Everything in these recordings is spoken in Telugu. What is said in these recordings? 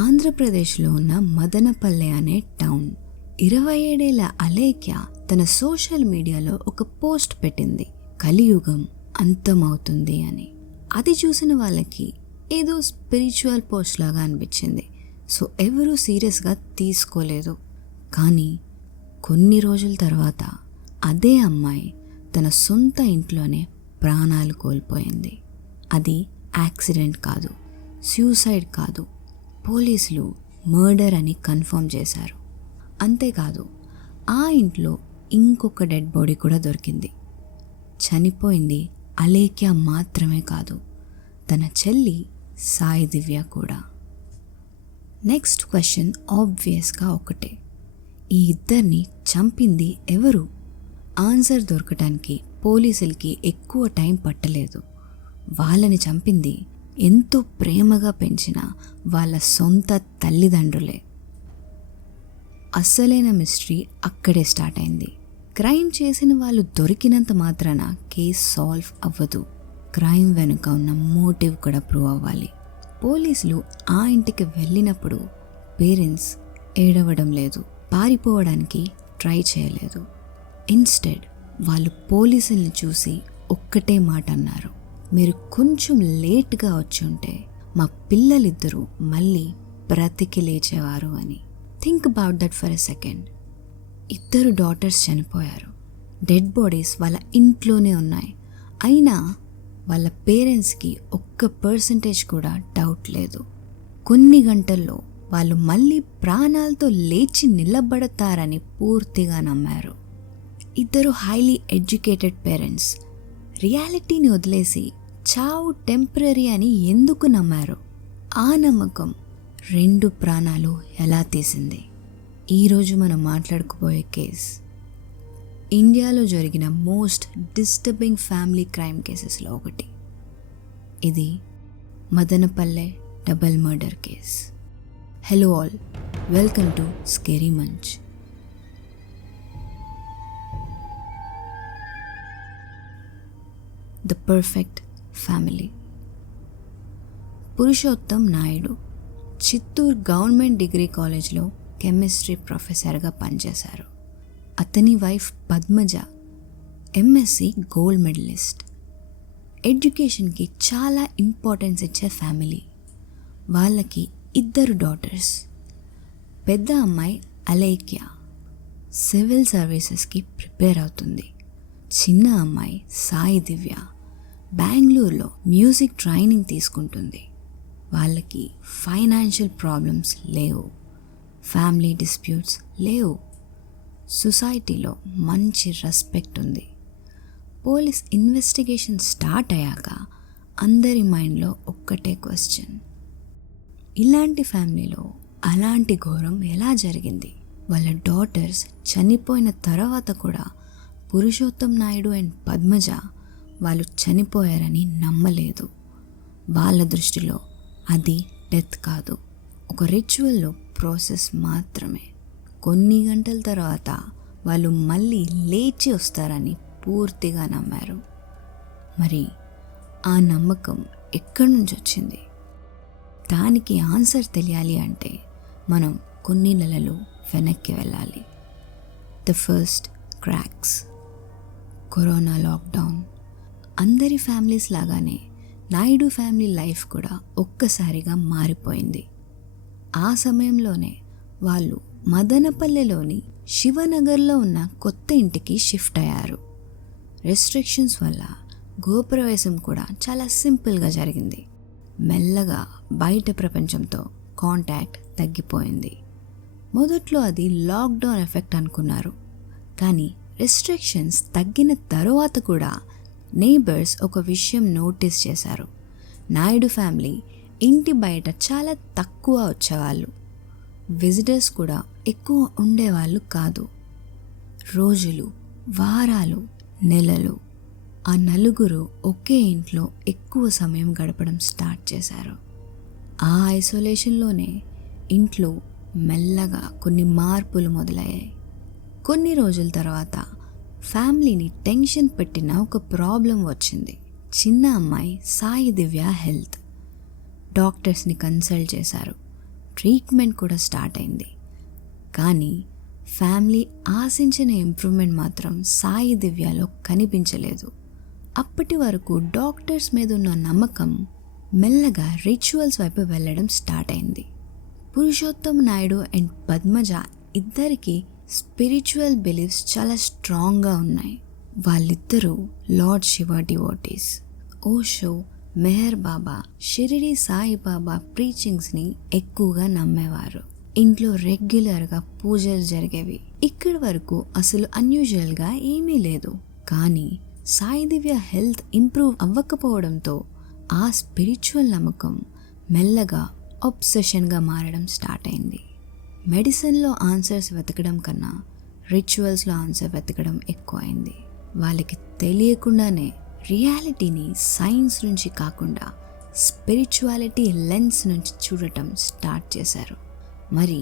ఆంధ్రప్రదేశ్లో ఉన్న మదనపల్లె అనే టౌన్. 27 ఏళ్ల అలేఖ్య తన సోషల్ మీడియాలో ఒక పోస్ట్ పెట్టింది, కలియుగం అంతమవుతుంది అని. అది చూసిన వాళ్ళకి ఏదో స్పిరిచువల్ పోస్ట్ లాగా అనిపించింది. సో ఎవరూ సీరియస్గా తీసుకోలేదు. కానీ కొన్ని రోజుల తర్వాత అదే అమ్మాయి తన సొంత ఇంట్లోనే ప్రాణాలు కోల్పోయింది. అది యాక్సిడెంట్ కాదు, సూసైడ్ కాదు, పోలీసులు మర్డర్ అని కన్ఫర్మ్ చేశారు. అంతేకాదు, ఆ ఇంట్లో ఇంకొక డెడ్ బాడీ కూడా దొరికింది. చనిపోయింది అలేఖ్య మాత్రమే కాదు, తన చెల్లి సాయి దివ్య కూడా. నెక్స్ట్ క్వశ్చన్ ఆబ్వియస్గా ఒకటే, ఈ ఇద్దరిని చంపింది ఎవరు? ఆన్సర్ దొరకటానికి పోలీసులకి ఎక్కువ టైం పట్టలేదు. వాళ్ళని చంపింది ఎంతో ప్రేమగా పెంచిన వాళ్ళ సొంత తల్లిదండ్రులే. అస్సలైన మిస్టరీ అక్కడే స్టార్ట్ అయింది. క్రైమ్ చేసిన వాళ్ళు దొరికినంత మాత్రాన కేస్ సాల్వ్ అవ్వదు. క్రైమ్ వెనుక ఉన్న మోటివ్ కూడా ప్రూవ్ అవ్వాలి. పోలీసులు ఆ ఇంటికి వెళ్ళినప్పుడు పేరెంట్స్ ఏడవడం లేదు, పారిపోవడానికి ట్రై చేయలేదు. ఇన్స్టెడ్ వాళ్ళు పోలీసుల్ని చూసి ఒక్కటే మాట అన్నారు, మీరు కొంచెం లేట్గా వచ్చి ఉంటే మా పిల్లలిద్దరూ మళ్ళీ బ్రతికి లేచేవారు అని. Think about that for a second. ఇద్దరు డాటర్స్ చనిపోయారు, డెడ్ బాడీస్ వాళ్ళ ఇంట్లోనే ఉన్నాయి. అయినా వాళ్ళ పేరెంట్స్కి 1% కూడా డౌట్ లేదు. కొన్ని గంటల్లో వాళ్ళు మళ్ళీ ప్రాణాలతో లేచి నిలబడతారని పూర్తిగా నమ్మారు. ఇద్దరు హైలీ ఎడ్యుకేటెడ్ పేరెంట్స్ రియాలిటీని వదిలేసి చావు టెంపరరీ అని ఎందుకు నమ్మారు? ఆ నమ్మకం 2 ప్రాణాలు ఎలా తీసింది? ఈరోజు మనం మాట్లాడుకోబోయే కేస్ ఇండియాలో జరిగిన మోస్ట్ డిస్టర్బింగ్ ఫ్యామిలీ క్రైమ్ కేసెస్లో ఒకటి. ఇది Madanapalle double murder case. Hello all, welcome to scary munch. The perfect family. Purushottam Naidu Chittoor government degree కాలేజ్లో కెమిస్ట్రీ ప్రొఫెసర్గా పనిచేశారు. అతని wife Padmaja MSc gold medalist. ఎడ్యుకేషన్కి చాలా ఇంపార్టెన్స్ ఇచ్చే ఫ్యామిలీ. వాళ్ళకి 2 డాటర్స్. పెద్ద అమ్మాయి అలేఖ్య సివిల్ సర్వీసెస్కి ప్రిపేర్ అవుతుంది. చిన్న అమ్మాయి సాయి దివ్య బెంగళూరులో మ్యూజిక్ ట్రైనింగ్ తీసుకుంటుంది. వాళ్ళకి ఫైనాన్షియల్ ప్రాబ్లమ్స్ లేవు, ఫ్యామిలీ డిస్ప్యూట్స్ లేవు, సొసైటీలో మంచి రెస్పెక్ట్ ఉంది. పోలీస్ ఇన్వెస్టిగేషన్ స్టార్ట్ అయ్యాక అందరి మైండ్లో ఒక్కటే క్వశ్చన్, ఇలాంటి ఫ్యామిలీలో అలాంటి ఘోరం ఎలా జరిగింది? వాళ్ళ డాటర్స్ చనిపోయిన తర్వాత కూడా పురుషోత్తం నాయుడు అండ్ పద్మజ వాళ్ళు చనిపోయారని నమ్మలేదు. వాళ్ళ దృష్టిలో అది డెత్ కాదు, ఒక రిచువల్లో ప్రాసెస్ మాత్రమే. కొన్ని గంటల తర్వాత వాళ్ళు మళ్ళీ లేచి వస్తారని పూర్తిగా నమ్మారు. మరి ఆ నమ్మకం ఎక్కడి నుంచి వచ్చింది? దానికి ఆన్సర్ తెలియాలి అంటే మనం కొన్ని నెలలు వెనక్కి వెళ్ళాలి. The first cracks. Corona lockdown. అందరి ఫ్యామిలీస్ లాగానే నాయుడు ఫ్యామిలీ లైఫ్ కూడా ఒక్కసారిగా మారిపోయింది. ఆ సమయంలోనే వాళ్ళు మదనపల్లెలోని శివనగర్లో ఉన్న కొత్త ఇంటికి షిఫ్ట్ అయ్యారు. రెస్ట్రిక్షన్స్ వల్ల గృహప్రవేశం కూడా చాలా సింపుల్గా జరిగింది. మెల్లగా బయట ప్రపంచంతో కాంటాక్ట్ తగ్గిపోయింది. మొదట్లో అది లాక్డౌన్ ఎఫెక్ట్ అనుకున్నారు, కానీ రెస్ట్రిక్షన్స్ తగ్గిన తరువాత కూడా నేబర్స్ ఒక విషయం నోటీస్ చేశారు. నాయుడు ఫ్యామిలీ ఇంటి బయట చాలా తక్కువ వచ్చేవాళ్ళు, విజిటర్స్ కూడా ఎక్కువ ఉండేవాళ్ళు కాదు. రోజులు, వారాలు, నెలలు ఆ నలుగురు ఒకే ఇంట్లో ఎక్కువ సమయం గడపడం స్టార్ట్ చేశారు. ఆ ఐసోలేషన్లోనే ఇంట్లో మెల్లగా కొన్ని మార్పులు మొదలయ్యాయి. కొన్ని రోజుల తర్వాత ఫ్యామిలీని టెన్షన్ పెట్టిన ఒక ప్రాబ్లం వచ్చింది. చిన్న అమ్మాయి సాయి దివ్య హెల్త్. డాక్టర్స్ని కన్సల్ట్ చేశారు, ట్రీట్మెంట్ కూడా స్టార్ట్ అయింది. కానీ ఫ్యామిలీ ఆశించిన ఇంప్రూవ్మెంట్ మాత్రం సాయి దివ్యలో కనిపించలేదు. అప్పటి వరకు డాక్టర్స్ మీద ఉన్న నమ్మకం మెల్లగా రిచువల్స్ వైపు వెళ్ళడం స్టార్ట్ అయింది. పురుషోత్తం నాయుడు అండ్ పద్మజ ఇద్దరికి స్పిరిచువల్ బిలీఫ్స్ చాలా స్ట్రాంగ్గా ఉన్నాయి. వాళ్ళిద్దరూ లార్డ్ శివ డివోటీస్. ఓషో, మెహర్ బాబా, షిరిడి సాయిబాబా ప్రీచింగ్స్ని ఎక్కువగా నమ్మేవారు. ఇంట్లో రెగ్యులర్గా పూజలు జరిగేవి. ఇక్కడి వరకు అసలు అన్యూజువల్గా ఏమీ లేదు. కానీ సాయి దివ్య హెల్త్ ఇంప్రూవ్ అవ్వకపోవడంతో ఆ స్పిరిచువల్ నమ్మకం మెల్లగా ఒబ్సెషన్గా మారడం స్టార్ట్ అయింది. మెడిసిన్లో ఆన్సర్స్ వెతకడం కన్నా రిచువల్స్లో ఆన్సర్ వెతకడం ఎక్కువ అయింది. వాళ్ళకి తెలియకుండానే రియాలిటీని సైన్స్ నుంచి కాకుండా స్పిరిచువాలిటీ లెన్స్ నుంచి చూడటం స్టార్ట్ చేశారు. మరి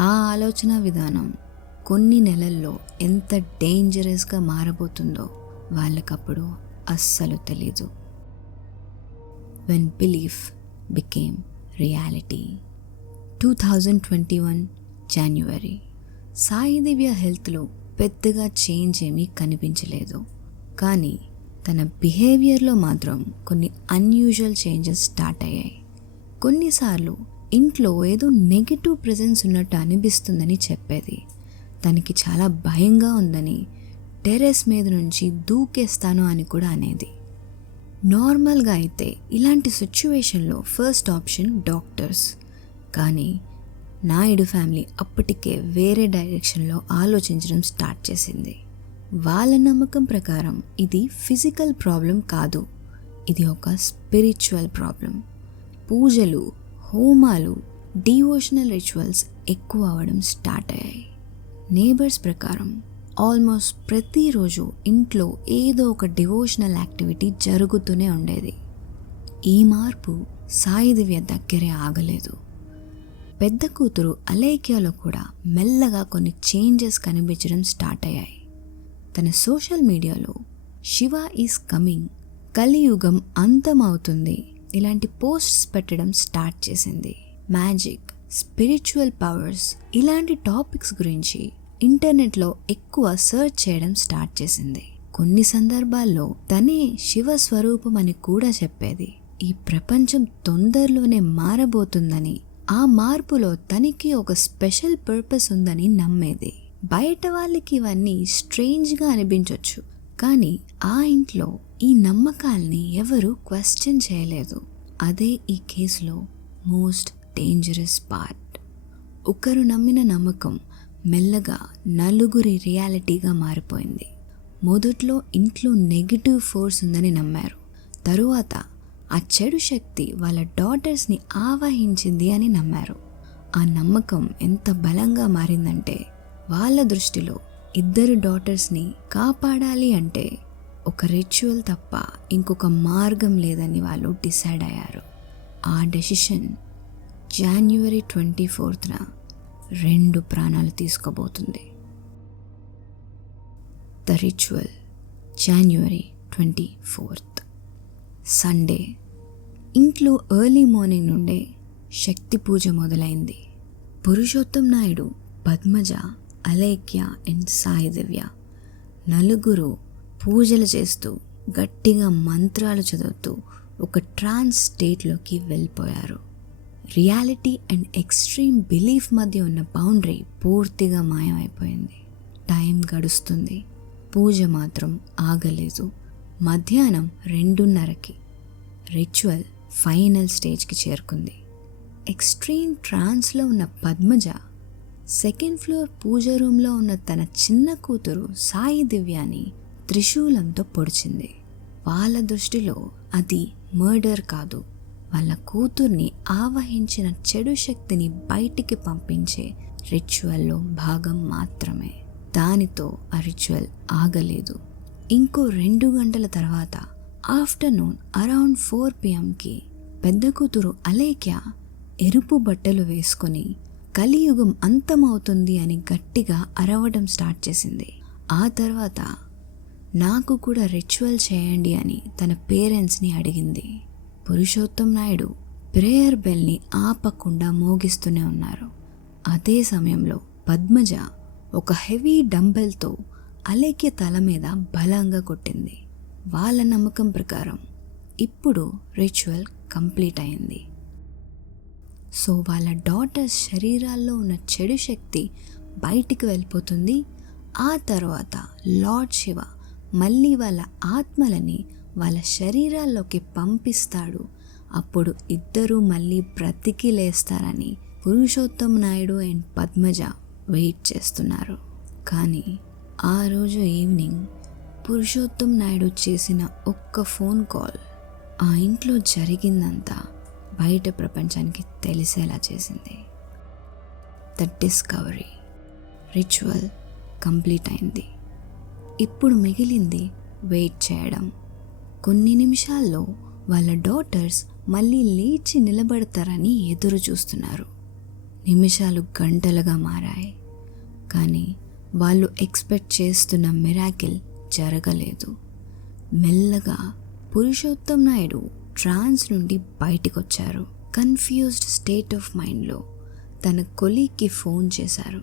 ఆ ఆలోచన విధానం కొన్ని నెలల్లో ఎంత డేంజరస్గా మారబోతుందో వాళ్ళకప్పుడు అస్సలు తెలీదు. When belief became reality. 2021 జనవరి. సాయి దివ్య హెల్త్లో పెద్దగా చేంజ్ ఏమీ కనిపించలేదు. కానీ తన బిహేవియర్లో మాత్రం కొన్ని అన్యూజువల్ చేంజెస్ స్టార్ట్ అయ్యాయి. కొన్నిసార్లు ఇంట్లో ఏదో నెగిటివ్ ప్రెజెన్స్ ఉన్నట్టు అనిపిస్తుందని చెప్పేది. తనకి చాలా భయంగా ఉందని టెర్రస్ మీద నుంచి దూకేస్తాను అని కూడా అనేది. నార్మల్గా అయితే ఇలాంటి సిచ్యువేషన్లో ఫస్ట్ ఆప్షన్ డాక్టర్స్. కానీ నాయుడు ఫ్యామిలీ అప్పటికే వేరే డైరెక్షన్లో ఆలోచించడం స్టార్ట్ చేసింది. వాళ్ళ నమ్మకం ప్రకారం ఇది ఫిజికల్ ప్రాబ్లం కాదు, ఇది ఒక స్పిరిచువల్ ప్రాబ్లం. పూజలు, హోమాలు, డివోషనల్ రిచువల్స్ ఎక్కువ అవ్వడం స్టార్ట్ అయ్యాయి. నేబర్స్ ప్రకారం ఆల్మోస్ట్ ప్రతిరోజు ఇంట్లో ఏదో ఒక డివోషనల్ యాక్టివిటీ జరుగుతూనే ఉండేది. ఈ మార్పు సాయి దివ్య దగ్గరే ఆగలేదు. పెద్ద కూతురు అలేఖ్యలో కూడా మెల్లగా కొన్ని చేంజెస్ కనిపించడం స్టార్ట్ అయ్యాయి. తన సోషల్ మీడియాలో శివ ఈజ్ కమింగ్, కలియుగం అంతమవుతుంది ఇలాంటి పోస్ట్స్ పెట్టడం స్టార్ట్ చేసింది. మ్యాజిక్, స్పిరిచువల్ పవర్స్ ఇలాంటి టాపిక్స్ గురించి ఇంటర్నెట్లో ఎక్కువ సర్చ్ చేయడం స్టార్ట్ చేసింది. కొన్ని సందర్భాల్లో తనే శివ స్వరూపం అని కూడా చెప్పేది. ఈ ప్రపంచం తొందరలోనే మారబోతుందని, ఆ మార్పులో తనకి ఒక స్పెషల్ పర్పస్ ఉందని నమ్మేది. బయట వాళ్ళకి ఇవన్నీ స్ట్రేంజ్గా అనిపించవచ్చు, కానీ ఆ ఇంట్లో ఈ నమ్మకాల్ని ఎవరూ క్వశ్చన్ చేయలేదు. అదే ఈ కేసులో మోస్ట్ డేంజరస్ పార్ట్. ఒకరు నమ్మిన నమ్మకం మెల్లగా నలుగురి రియాలిటీగా మారిపోయింది. మొదట్లో ఇంట్లో నెగిటివ్ ఫోర్స్ ఉందని నమ్మారు. తరువాత ఆ చెడు శక్తి వాళ్ళ డాటర్స్ని ఆవాహించింది అని నమ్మారు. ఆ నమ్మకం ఎంత బలంగా మారిందంటే వాళ్ళ దృష్టిలో ఇద్దరు డాటర్స్ని కాపాడాలి అంటే ఒక రిచువల్ తప్ప ఇంకొక మార్గం లేదని వాళ్ళు డిసైడ్ అయ్యారు. ఆ డెసిషన్ జనవరి 24న 2 ప్రాణాలు తీసుకోబోతుంది. The ritual January 24th Sunday. ఇంట్లో ఎర్లీ మార్నింగ్ నుండే శక్తి పూజ మొదలైంది. పురుషోత్తం నాయుడు, పద్మజ, అలేఖ్య అండ్ సాయి దివ్య నలుగురు పూజలు చేస్తూ గట్టిగా మంత్రాలు చదువుతూ ఒక ట్రాన్స్ స్టేట్లోకి వెళ్ళిపోయారు. రియాలిటీ అండ్ ఎక్స్ట్రీమ్ బిలీఫ్ మధ్య ఉన్న బౌండరీ పూర్తిగా మాయమైపోయింది. టైం గడుస్తుంది, పూజ మాత్రం ఆగలేదు. మధ్యాహ్నం 2:30కి రిచువల్ ఫైనల్ స్టేజ్కి చేరుకుంది. ఎక్స్ట్రీమ్ ట్రాన్స్లో ఉన్న పద్మజ సెకండ్ ఫ్లోర్ పూజ రూమ్లో ఉన్న తన చిన్న కూతురు సాయి దివ్యాని త్రిశూలంతో పొడిచింది. వాళ్ళ దృష్టిలో అది మర్డర్ కాదు, వాళ్ళ కూతుర్ని ఆవహించిన చెడు శక్తిని బయటికి పంపించే రిచువల్లో భాగం మాత్రమే. దానితో ఆ రిచువల్ ఆగలేదు. ఇంకో 2 గంటల తర్వాత ఆఫ్టర్నూన్ అరౌండ్ 4 PM పెద్ద కూతురు అలేఖ్య ఎరుపు బట్టలు వేసుకొని కలియుగం అంతమవుతుంది అని గట్టిగా అరవడం స్టార్ట్ చేసింది. ఆ తర్వాత నాకు కూడా రిచువల్ చేయండి అని తన పేరెంట్స్ని అడిగింది. పురుషోత్తం నాయుడు ప్రేయర్ బెల్ని ఆపకుండా మోగిస్తూనే ఉన్నారు. అదే సమయంలో పద్మజ ఒక హెవీ డంబెల్తో అలేఖ్య తల మీద బలంగా కొట్టింది. వాళ్ళ నమ్మకం ప్రకారం ఇప్పుడు రిచువల్ కంప్లీట్ అయింది. సో వాళ్ళ డాటర్స్ శరీరాల్లో ఉన్న చెడు శక్తి బయటికి వెళ్ళిపోతుంది. ఆ తర్వాత లార్డ్ శివ మళ్ళీ వాళ్ళ ఆత్మలని వాళ్ళ శరీరాల్లోకి పంపిస్తాడు. అప్పుడు ఇద్దరూ మళ్ళీ బ్రతికి లేస్తారని పురుషోత్తం నాయుడు అండ్ పద్మజ వెయిట్ చేస్తున్నారు. కానీ ఆ రోజు ఈవినింగ్ పురుషోత్తం నాయుడు చేసిన ఒక్క ఫోన్ కాల్ ఆ ఇంట్లో జరిగిందంతా బయట ప్రపంచానికి తెలిసేలా చేసింది. ద డిస్కవరీ, రిచువల్ కంప్లీట్ అయింది. ఇప్పుడు మిగిలింది వెయిట్ చేయడం. కొన్ని నిమిషాల్లో వాళ్ళ డాటర్స్ మళ్ళీ లేచి నిలబడతారని ఎదురు చూస్తున్నారు. నిమిషాలు గంటలుగా మారాయి. కానీ వాళ్ళు ఎక్స్పెక్ట్ చేస్తున్న మిరాకిల్ జరగలేదు. మెల్లగా పురుషోత్తం నాయుడు ట్రాన్స్ నుండి బయటికొచ్చారు. కన్ఫ్యూజ్డ్ స్టేట్ ఆఫ్ మైండ్లో తన కొలీగ్కి ఫోన్ చేశారు.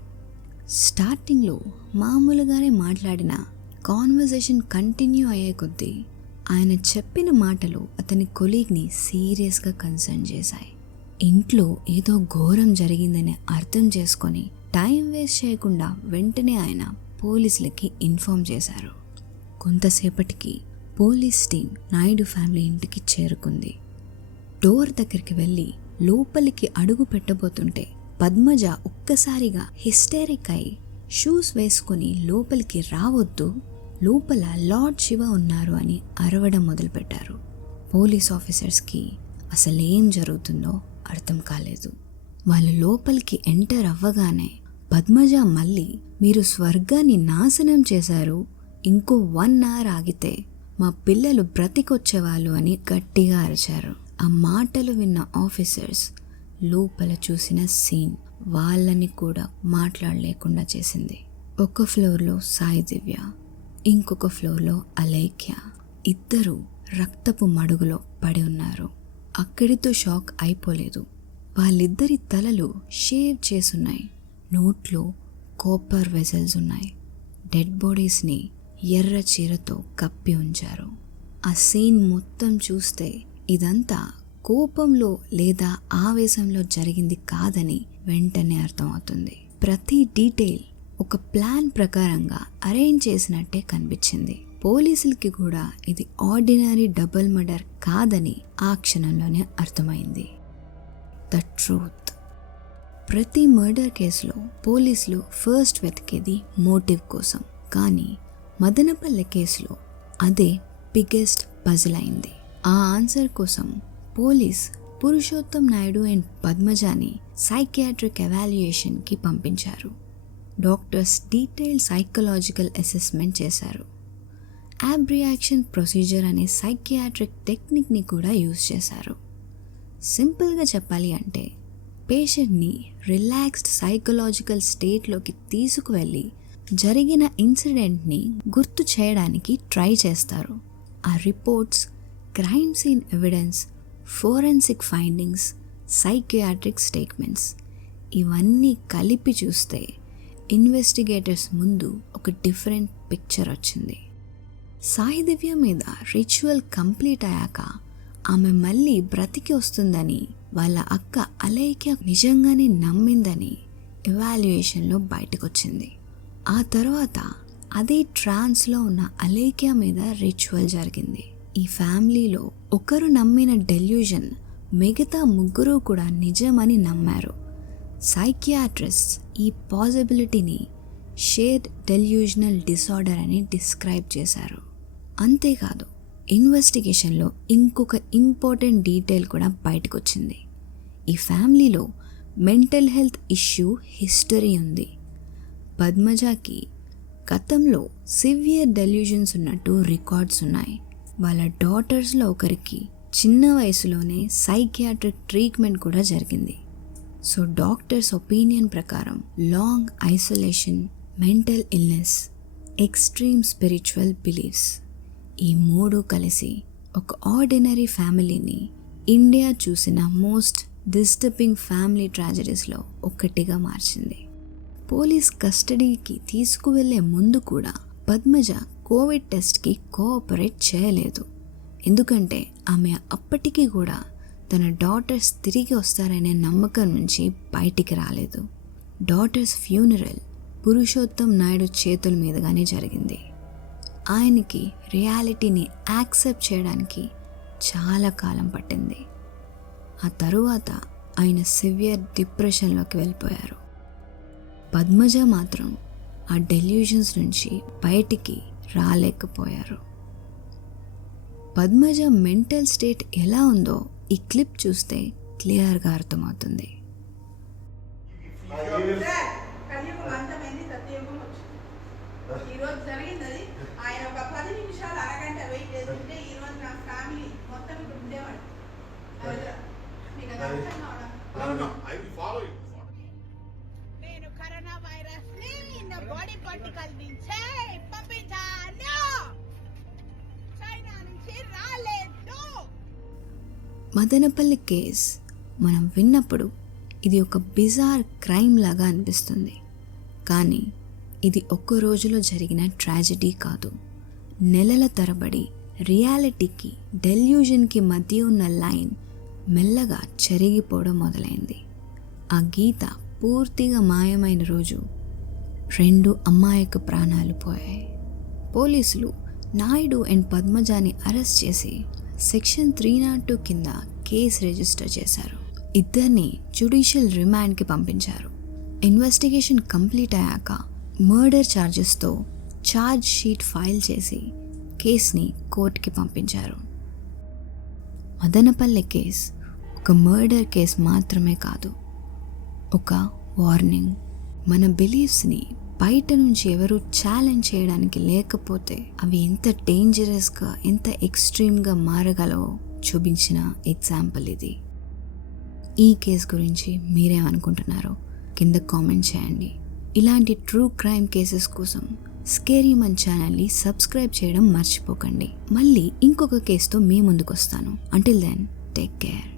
స్టార్టింగ్లో మామూలుగానే మాట్లాడిన కాన్వర్జేషన్ కంటిన్యూ అయ్యే కొద్దీ ఆయన చెప్పిన మాటలు అతని కొలీగ్ని సీరియస్గా కన్సర్న్ చేశాయి. ఇంట్లో ఏదో ఘోరం జరిగిందని అర్థం చేసుకొని టైం వేస్ట్ చేయకుండా వెంటనే ఆయన పోలీసులకి ఇన్ఫార్మ్ చేశారు. కొంతసేపటికి పోలీస్ టీం నాయుడు ఫ్యామిలీ ఇంటికి చేరుకుంది. డోర్ దగ్గరికి వెళ్ళి లోపలికి అడుగు పెట్టబోతుంటే పద్మజ ఒక్కసారిగా హిస్టెరిక్ అయి షూస్ వేసుకుని లోపలికి రావద్దు, లోపల లార్డ్ శివ ఉన్నారు అని అరవడం మొదలుపెట్టారు. పోలీస్ ఆఫీసర్స్కి అసలేం జరుగుతుందో అర్థం కాలేదు. వాళ్ళు లోపలికి ఎంటర్ అవ్వగానే పద్మజ మళ్ళీ మీరు స్వర్గాన్ని నాశనం చేశారు, ఇంకో 1 hour ఆగితే మా పిల్లలు బ్రతికొచ్చేవాళ్ళు అని గట్టిగా అరిచారు. ఆ మాటలు విన్న ఆఫీసర్స్ లోపల చూసిన సీన్ వాళ్ళని కూడా మాట్లాడలేకుండా చేసింది. ఒక ఫ్లోర్లో సాయి దివ్య, ఇంకొక ఫ్లోర్లో అలేఖ్య, ఇద్దరు రక్తపు మడుగులో పడి ఉన్నారు. అక్కడితో షాక్ అయిపోలేదు. వాళ్ళిద్దరి తలలు షేవ్ చేసున్నాయి. నోట్లో కాపర్ వెజల్స్ ఉన్నాయి. డెడ్ బాడీస్ని ఎర్ర చీరతో కప్పి ఉంచారు. ఆ సీన్ మొత్తం చూస్తే ఇదంతా కోపంలో లేదా ఆవేశంలో జరిగింది కాదని వెంటనే అర్థమవుతుంది. ప్రతి డీటెయిల్ ఒక ప్లాన్ ప్రకారంగా అరేంజ్ చేసినట్టే కనిపించింది. పోలీసులకి కూడా ఇది ఆర్డినరీ డబుల్ మర్డర్ కాదని ఆ క్షణంలోనే అర్థమైంది. The truth. ప్రతి మర్డర్ కేసులో పోలీసులు ఫస్ట్ వెతికేది మోటివ్ కోసం. కానీ మదనపల్లె కేసులో అదే బిగ్గెస్ట్ పజిల్ అయింది. ఆ ఆన్సర్ కోసం పోలీస్ పురుషోత్తం నాయుడు అండ్ పద్మజాని సైకియాట్రిక్ ఎవాల్యుయేషన్కి పంపించారు. డాక్టర్స్ డీటెయిల్ సైకలాజికల్ అసెస్మెంట్ చేశారు. అబ్రియాక్షన్ ప్రొసీజర్ అనే సైకియాట్రిక్ టెక్నిక్ని కూడా యూజ్ చేశారు. సింపుల్గా చెప్పాలి అంటే పేషెంట్ని రిలాక్స్డ్ సైకలాజికల్ స్టేట్లోకి తీసుకువెళ్ళి జరిగిన ఇన్సిడెంట్ని గుర్తు చేయడానికి ట్రై చేస్తారు. ఆ reports, crime scene evidence, forensic findings, psychiatric statements ఇవన్నీ కలిపి చూస్తే ఇన్వెస్టిగేటర్స్ ముందు ఒక డిఫరెంట్ పిక్చర్ వచ్చింది. సాయి దివ్య మీద రిచువల్ కంప్లీట్ అయ్యాక ఆమె మళ్ళీ బ్రతికి వస్తుందని వాళ్ళ అక్క అలేఖ్య నిజంగానే నమ్మిందని ఎవాల్యుయేషన్లో బయటకొచ్చింది. ఆ తర్వాత అదే ట్రాన్స్లో ఉన్న అలేఖ్య మీద రిచువల్ జరిగింది. ఈ ఫ్యామిలీలో ఒకరు నమ్మిన డెల్యూజన్ మిగతా ముగ్గురు కూడా నిజమని నమ్మారు. సైకియాట్రిస్ట్స్ ఈ పాసిబిలిటీని షేర్డ్ డెల్యూజనల్ డిసార్డర్ అని డిస్క్రైబ్ చేశారు. అంతేకాదు ఇన్వెస్టిగేషన్లో ఇంకొక ఇంపార్టెంట్ డీటెయిల్ కూడా బయటకు వచ్చింది. ఈ ఫ్యామిలీలో మెంటల్ హెల్త్ ఇష్యూ హిస్టరీ ఉంది. పద్మజకి గతంలో సివియర్ డెల్యూజన్స్ ఉన్నట్టు రికార్డ్స్ ఉన్నాయి. వాళ్ళ డాటర్స్లో ఒకరికి చిన్న వయసులోనే సైకియాట్రిక్ ట్రీట్మెంట్ కూడా జరిగింది. సో డాక్టర్స్ ఒపీనియన్ ప్రకారం long isolation, mental illness, extreme spiritual beliefs ఈ మూడు కలిసి ఒక ఆర్డినరీ ఫ్యామిలీని ఇండియా చూసిన మోస్ట్ డిస్టర్బింగ్ ఫ్యామిలీ ట్రాజడీస్లో ఒక్కటిగా మార్చింది. పోలీస్ కస్టడీకి తీసుకువెళ్లే ముందు కూడా పద్మజ కోవిడ్ టెస్ట్కి కోఆపరేట్ చేయలేదు. ఎందుకంటే ఆమె అప్పటికీ కూడా తన డాటర్స్ తిరిగి వస్తారనే నమ్మకం నుంచి బయటికి రాలేదు. డాటర్స్ ఫ్యూనరల్ పురుషోత్తం నాయుడు చేతుల మీదుగానే జరిగింది. ఆయనకి రియాలిటీని యాక్సెప్ట్ చేయడానికి చాలా కాలం పట్టింది. ఆ తరువాత ఆయన సివియర్ డిప్రెషన్లోకి వెళ్ళిపోయారు. పద్మజ మాత్రం ఆ డెల్యూషన్స్ నుంచి బయటికి రాలేకపోయారు. పద్మజ మెంటల్ స్టేట్ ఎలా ఉందో ఈ క్లిప్ చూస్తే క్లియర్గా అర్థమవుతుంది. ఈరోజు జరిగింది అది. ఆయన ఒక 10 నిమిషాలు అరగంట వెయిట్ చేస్తుంటే ఈరోజు నా ఫ్యామిలీ మొత్తం ఇప్పుడు ఉండేవాడు. మీకు అది అర్థం కావడం. నేను కరోనా వైరస్ ని నా బాడీ పార్టికల్ నుంచే పంపించాను. చైనా నుంచి రాలేదు. మదనపల్లి కేస్ మనం విన్నప్పుడు ఇది ఒక బిజార్ క్రైమ్ లాగా అనిపిస్తుంది. కానీ ఇది ఒక్క రోజులో జరిగిన ట్రాజెడీ కాదు. నెలల తరబడి రియాలిటీకి డెల్యూజన్కి మధ్య ఉన్న లైన్ మెల్లగా చెరిగిపోవడం మొదలైంది. ఆ గీత పూర్తిగా మాయమైన రోజు 2 అమ్మాయిక ప్రాణాలు పోయాయి. పోలీసులు నాయుడు అండ్ పద్మజాని అరెస్ట్ చేసి సెక్షన్ 302 కింద కేసు రిజిస్టర్ చేశారు. ఇద్దరిని జ్యుడిషియల్ రిమాండ్కి పంపించారు. ఇన్వెస్టిగేషన్ కంప్లీట్ అయ్యాక మర్డర్ ఛార్జెస్తో ఛార్జ్ షీట్ ఫైల్ చేసి కేసుని కోర్టుకి పంపించారు. మదనపల్లె కేస్ ఒక మర్డర్ కేస్ మాత్రమే కాదు, ఒక వార్నింగ్. మన బిలీఫ్స్ని బయట నుంచి ఎవరు ఛాలెంజ్ చేయడానికి లేకపోతే అవి ఎంత డేంజరస్గా ఎంత ఎక్స్ట్రీమ్గా మారగలవో చూపించిన ఎగ్జాంపుల్ ఇది. ఈ కేసు గురించి మీరేమనుకుంటున్నారో కింద కామెంట్ చేయండి. ఇలాంటి ట్రూ క్రైమ్ కేసెస్ కోసం స్కేరీ మన్ ఛానల్ని సబ్స్క్రైబ్ చేయడం మర్చిపోకండి. మళ్ళీ ఇంకొక కేసుతో మీ ముందుకు వస్తాను. Until then take care.